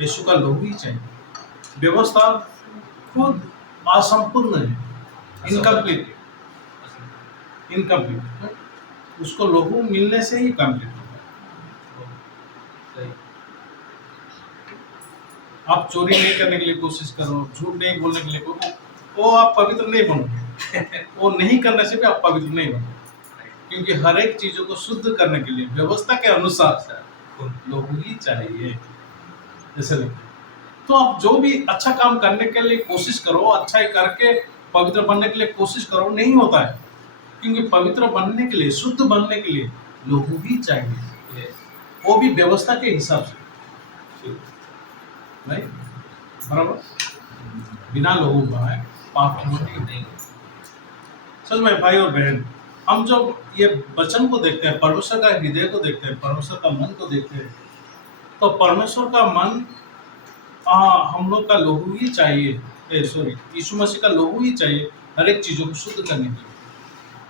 यीशु का लहू ही चाहिए। व्यवस्था खुद असंपूर्ण है, इनकम्प्लीट, उसको लहू मिलने से ही कंप्लीट होता है। आप चोरी नहीं करने के लिए कोशिश करो, झूठ नहीं बोलने के लिए वो आप पवित्र नहीं बनोगे। वो नहीं करने से भी आप पवित्र नहीं बनोगे, क्योंकि हर एक चीजों को शुद्ध करने के लिए व्यवस्था के अनुसार लहू ही चाहिए, जैसे लगता है। तो आप जो भी अच्छा काम करने के लिए कोशिश करो, अच्छा ही करके पवित्र बनने के लिए कोशिश करो, नहीं होता है, क्योंकि पवित्र बनने के लिए, शुद्ध बनने के लिए लहू ही चाहिए, वो भी व्यवस्था के हिसाब से, नहीं बराबर। बिना लहू बहाए पाप नहीं। सच में भाई और बहन, हम जब ये वचन को देखते हैं, परमेश्वर का हृदय को देखते हैं, परमेश्वर का मन को देखते हैं, तो परमेश्वर का मन हम लोग का लहू ही चाहिए, यीशु मसीह का लहू ही चाहिए हर एक चीजों को शुद्ध करने के लिए।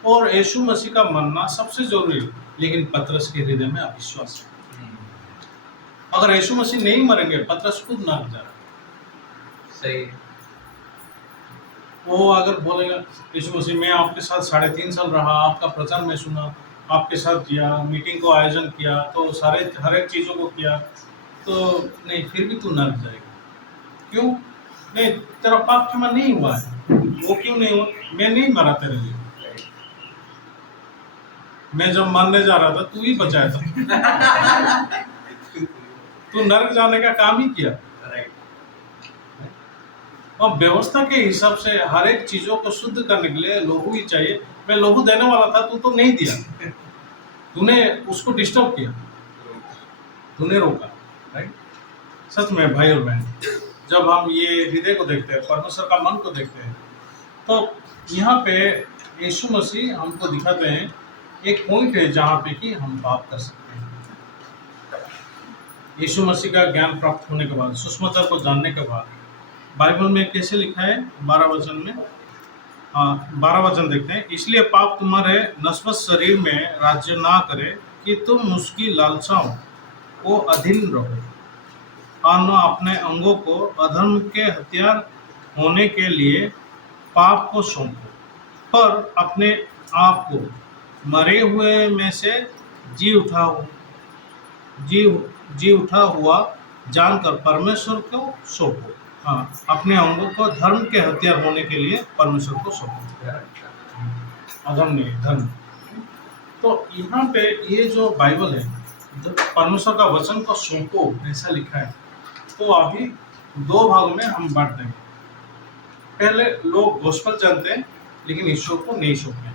और यीशु मसीह का मरना सबसे जरूरी है, लेकिन पतरस के हृदय में अविश्वास है। अगर यीशु मसीह नहीं मरेंगे, पतरस खुद ना जा रहा। सही। वो अगर बोलेगा यीशु मसीह मैं आपके साथ 3.5 साल रहा, आपका प्रचार में सुना, आपके साथ किया, मीटिंग को आयोजन किया, तो हर एक चीजों को किया, तो नहीं, फिर भी तू नर्क जाएगा। क्यों नहीं? तेरा पाप क्षमा नहीं हुआ है। वो क्यों नहीं हुआ? मैं नहीं मरा तेरे लिए, मैं जब मरने जा रहा था तू ही बचाया था। तू नरक जाने का काम ही किया। और व्यवस्था के हिसाब से हर एक चीजों को शुद्ध करने के लिए लोहू ही चाहिए। मैं लोहू देने वाला था, तू तो नहीं दिया, तूने उसको डिस्टर्ब किया, तूने रोका। राइट। सच में भाई और बहन, जब हम ये हृदय को देखते हैं, परमेश्वर का मन को देखते हैं, तो यहाँ पे यीशु मसीह हमको दिखाते हैं एक पॉइंट है जहाँ पे कि हम पाप कर सकते हैं। यीशु मसीह का ज्ञान प्राप्त होने के बाद, सुसमाचार को जानने के बाद, बाइबल में कैसे लिखा है 12 वचन में, 12 वचन देखते हैं। इसलिए पाप तुम्हारे नश्वर शरीर में राज्य ना करे कि तुम उसकी लालसाओं को अधीन रहो, और न अपने अंगों को अधर्म के हथियार होने के लिए पाप को सौंपो, पर अपने आप को मरे हुए में से जी उठा जी जी उठा हुआ जानकर परमेश्वर को सौंपो। हाँ, अपने अंगों को धर्म के हथियार होने के लिए परमेश्वर को सौंपो। अधर्म नहीं, धर्म। तो यहाँ पे ये जो बाइबल है, जब परमेश्वर का वचन को सौंपो ऐसा लिखा है, तो अभी दो भागों में हम बांट देंगे। पहले लोग गॉस्पेल जानते हैं लेकिन ईश्वर को नहीं सौंपते,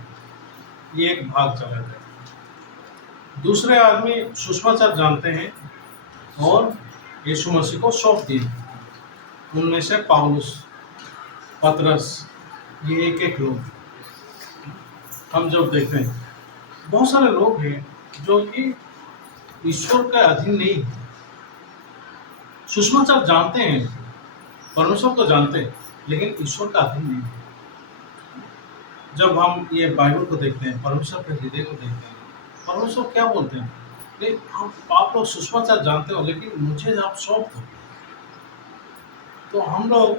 ये एक भाग चला जाए। दूसरे आदमी सुसमाचार जानते हैं और यीशु मसीह को सौंप दिए। उनमें से पौलुस, पतरस, ये एक लोग हम जब देखते हैं, बहुत सारे लोग हैं जो कि ईश्वर के अधीन नहीं है। सुसमाचार जानते हैं, परमेश्वर को जानते हैं, लेकिन ईश्वर का अधीन नहीं है। जब हम ये बाइबल को देखते हैं, परमेश्वर के हृदय को देखते हैं, परमेश्वर क्या बोलते हैं कि आप लोग सुसमाचार जानते हो लेकिन मुझे आप सौंप दो। तो हम लोग,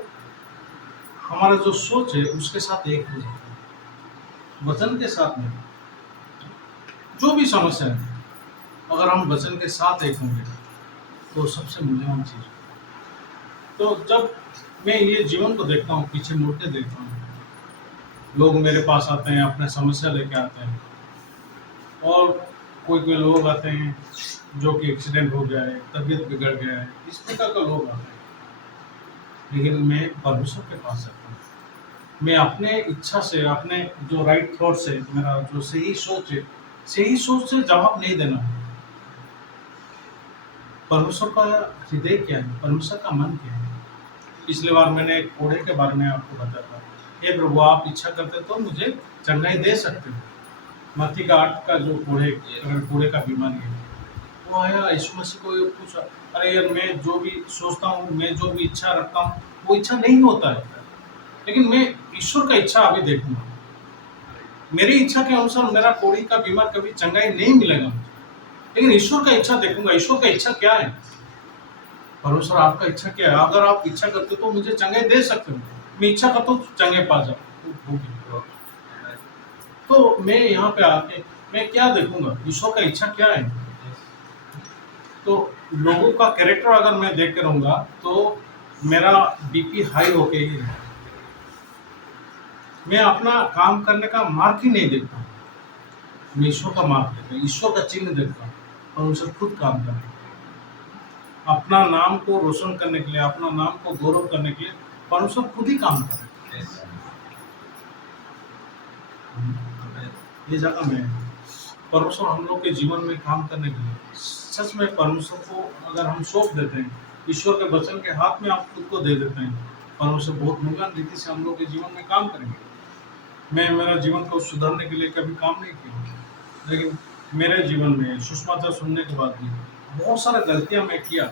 हमारा जो सोच है उसके साथ एक हो जाते हैं, वचन के साथ नहीं। जो भी समस्या है, अगर हम वचन के साथ एक होंगे तो सबसे मूल्यवान चीज। तो जब मैं ये जीवन को देखता हूँ, पीछे मुड़ के देखता हूँ, लोग मेरे पास आते हैं, अपने समस्या लेके आते हैं, और कोई कोई लोग आते हैं जो कि एक्सीडेंट हो गया है, तबीयत बिगड़ गया है, इस प्रकार का लोग आते हैं। लेकिन मैं परमेश्वर के पास जाता हूँ, मैं अपने इच्छा से, अपने जो राइट थॉट से, मेरा जो सही सोच है, सही सोच से जवाब नहीं देना है। परमेश्वर का हृदय क्या है, परमेश्वर का मन क्या है। पिछले बार मैंने एक कोढ़े के बारे में आपको बताया था, हे प्रभु आप इच्छा करते तो मुझे चंगाई दे सकते हो। मत्ती का 8 का जो कोढ़े का बीमारी है, वो आया, यीशु मसीह को ये पूछा, अरे यार मैं जो भी सोचता हूँ, मैं जो भी इच्छा रखता हूँ, वो इच्छा नहीं होता है, लेकिन मैं ईश्वर का इच्छा अभी देखूंगा। मेरी इच्छा के अनुसार मेरा कोढ़ी का बीमार कभी चंगाई नहीं मिलेगा, लेकिन ईश्वर का इच्छा देखूंगा। ईश्वर का इच्छा क्या है, परमेश्वर आपका इच्छा क्या है। अगर आप इच्छा करते तो मुझे चंगाई दे सकते हो, मैं इच्छा करता हूँ चंगाई पा जाऊँ। तो मैं यहाँ पे आके मैं क्या देखूंगा, ईश्वर का इच्छा क्या है। तो लोगों का कैरेक्टर अगर मैं देख के रहूंगा तो मेरा बीपी हाई होके ही रहेगा। मैं अपना काम करने का मार्ग ही नहीं देखता, मैं ईश्वर का मार्ग देखता हूँ, ईश्वर का चिन्ह देखता हूँ, और उनसे खुद काम करता हूँ। अपना नाम को रोशन करने के लिए, अपना नाम को गौरव करने के लिए परमेश्वर खुद ही काम कर रहे हैं। ये जगह में परमेश्वर हम लोग के जीवन में काम करने के लिए, सच में परमेश्वर को अगर हम सौंप देते हैं, ईश्वर के वचन के हाथ में आप खुद को दे देते हैं, परमेश्वर बहुत मूल्यवान रीति से हम लोग के जीवन में काम करेंगे। मैं मेरा जीवन को सुधारने के लिए कभी काम नहीं किया, लेकिन मेरे जीवन में सुसमाचार सुनने के बाद भी बहुत सारा गलतियां मैं किया,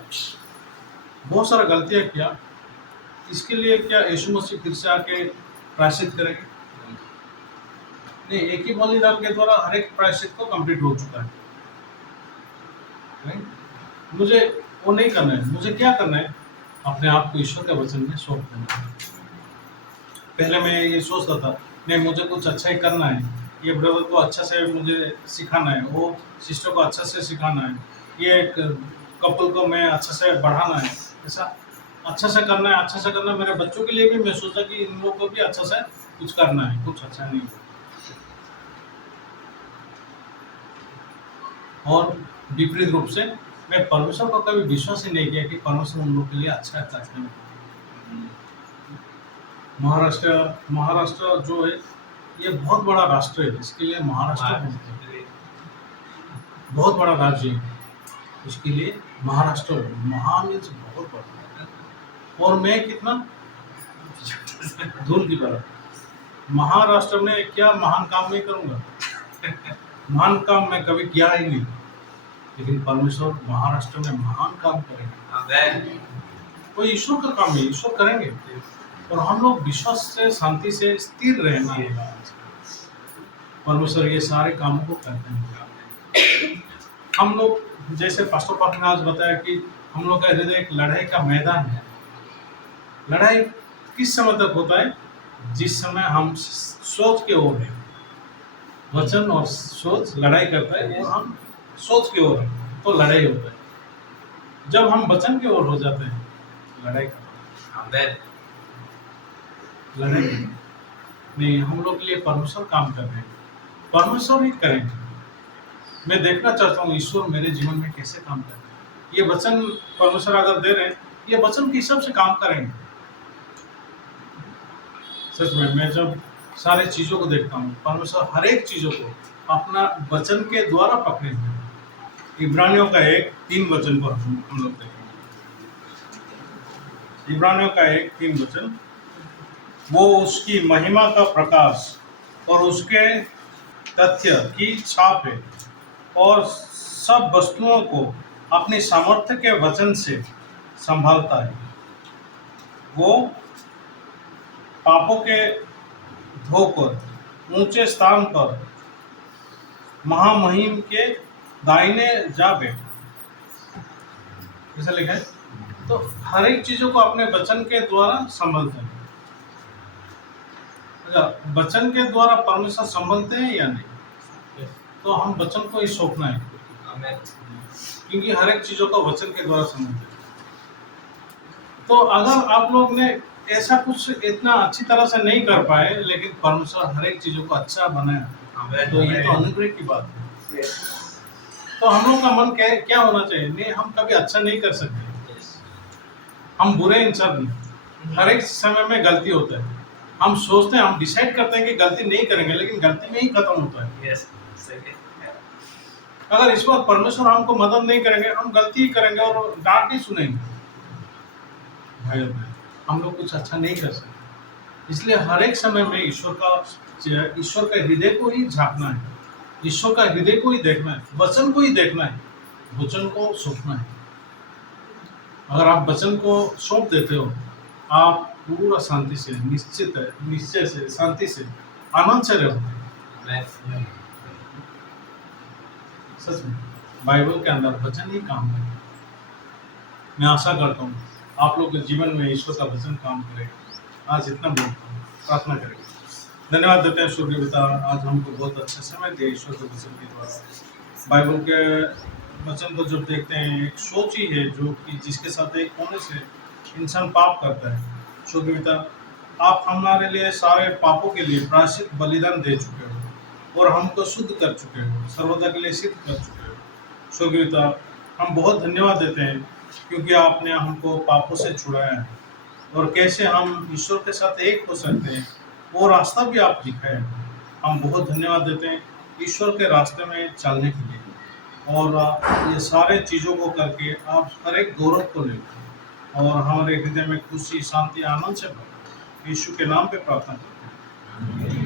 बहुत सारा गलतियां किया। इसके लिए क्या यीशु मसीह फिर से आके प्रायश्चित करेंगे? नहीं, एक ही बलिदान के द्वारा हर एक प्रायश्चित को कंप्लीट हो चुका है। नहीं? मुझे वो नहीं करना है। मुझे क्या करना है? अपने आप को ईश्वर के वचन में सौंप देना है। पहले मैं ये सोचता था, नहीं मुझे कुछ अच्छा ही करना है, ये ब्रदर को अच्छा से मुझे सिखाना है, वो सिस्टर को अच्छा से सिखाना है, ये कपल को मैं अच्छा से बढ़ाना है, ऐसा अच्छा से करना है, अच्छा से करना है। मेरे बच्चों के लिए भी मैं सोचा कि इन लोगों को भी अच्छा से कुछ करना है, कुछ अच्छा नहीं। और विपरीत रूप से मैं परमेश्वर को कभी विश्वास ही नहीं किया कि परमेश्वर उन लोग के लिए अच्छा करते हैं। महाराष्ट्र जो है ये बहुत बड़ा राष्ट्र है, इसके लिए महाराष्ट्र बहुत बड़ा राज्य है, इसके लिए महाराष्ट्र महा मीन्स बहुत बड़ा। और मैं कितना धूल की तरह महाराष्ट्र में क्या महान काम नहीं करूंगा, महान काम मैं कभी किया ही नहीं, लेकिन परमेश्वर महाराष्ट्र में महान काम करेंगे। वो ईश्वर का काम है, ईश्वर करेंगे और हम लोग विश्वास से शांति से स्थिर रहना है। परमेश्वर ये सारे कामों को करते हैं। हम लोग जैसे पास्टर पाक ने आज बताया कि हम लोग का हृदय एक लड़ाई का मैदान है। लड़ाई किस समय तक होता है? जिस समय हम सोच के ओर हैं, वचन और सोच लड़ाई करता है और हम सोच के ओर हैं तो लड़ाई होता है। जब हम वचन के ओर हो जाते हैं लड़ाई करते हैं। लड़ाई नहीं, हम लोग के लिए परमेश्वर काम कर रहे हैं, परमेश्वर ही करेंगे। मैं देखना चाहता हूँ ईश्वर मेरे जीवन में कैसे काम कर रहे हैं। ये वचन परमेश्वर अगर दे रहे हैं, ये वचन के हिसाब से काम करेंगे। सच में मैं जब सारे चीजों को देखता हूँ, परमेश्वर हर एक चीजों को अपना वचन के द्वारा पकड़े हुए हैं। इब्रानियों का 1:3 वचन को हम लोग देखेंगे। इब्रानियों का 1:3 वचन, वो उसकी महिमा का प्रकाश और उसके तथ्य की छाप है और सब वस्तुओं को अपनी सामर्थ्य के वचन से संभालता है। वो पापों के धोकर ऊंचे स्थान पर महामहिम के दाहिने जा बैठा। ऐसा लिखा है। तो हर एक चीजों को अपने वचन के द्वारा संभलते हैं। अच्छा, वचन के द्वारा परमेश्वर संभलते हैं या नहीं? तो हम वचन को ही सौंपना है, क्योंकि हर एक चीजों को वचन के द्वारा संभलते हैं। तो अगर आप लोग ने ऐसा कुछ इतना अच्छी तरह से नहीं कर पाए, लेकिन परमेश्वर हर एक चीजों को अच्छा बनाया, तो ये तो अनुग्रह की बात है। तो हम लोग का मन क्या होना चाहिए? नहीं, हम कभी अच्छा नहीं कर सकते, हम बुरे इंसान नहीं। हर एक समय में गलती होता है। हम सोचते हैं, हम डिसाइड करते हैं कि गलती नहीं करेंगे, लेकिन गलती में ही खत्म होता है। अगर इस बार परमेश्वर हमको मदद नहीं करेंगे, हम गलती ही करेंगे और डांट ही सुनेंगे, भाई हम लोग कुछ अच्छा नहीं कर सकते। इसलिए हर एक समय में ईश्वर का हृदय को ही झांकना है, ईश्वर का हृदय को ही देखना है, वचन को ही देखना है, वचन को सौंपना है। अगर आप वचन को सौंप देते हो, आप पूरा शांति से, निश्चय से, शांति से, आनंद से रहोगे। सच में बाइबल के अंदर वचन ही काम है। मैं आशा करता हूँ आप लोग के जीवन में ईश्वर का वचन काम करेगा। आज इतना बोलता हूँ, प्रार्थना करेंगे। धन्यवाद देते हैं स्वर्गीय पिता, आज हमको बहुत अच्छा समय दिया ईश्वर के वचन के द्वारा। बाइबल के वचन को जब देखते हैं, एक सोच ही है जो कि जिसके साथ एक होने से इंसान पाप करता है। स्वर्गीय पिता, आप हमारे लिए सारे पापों के लिए प्रायश्चित बलिदान दे चुके हो और हमको शुद्ध कर चुके हो, सर्वदा के लिए सिद्ध कर चुके हो। स्वर्गीय पिता, हम बहुत धन्यवाद देते हैं क्योंकि आपने हमको पापों से छुड़ाया है और कैसे हम ईश्वर के साथ एक हो सकते हैं वो रास्ता भी आप दिखाए हैं। हम बहुत धन्यवाद देते हैं ईश्वर के रास्ते में चलने के लिए और ये सारे चीज़ों को करके आप हर एक गौरव को लेते और हमारे हृदय में खुशी, शांति, आनंद से भर। यीशु के नाम पे प्रार्थना करते हैं।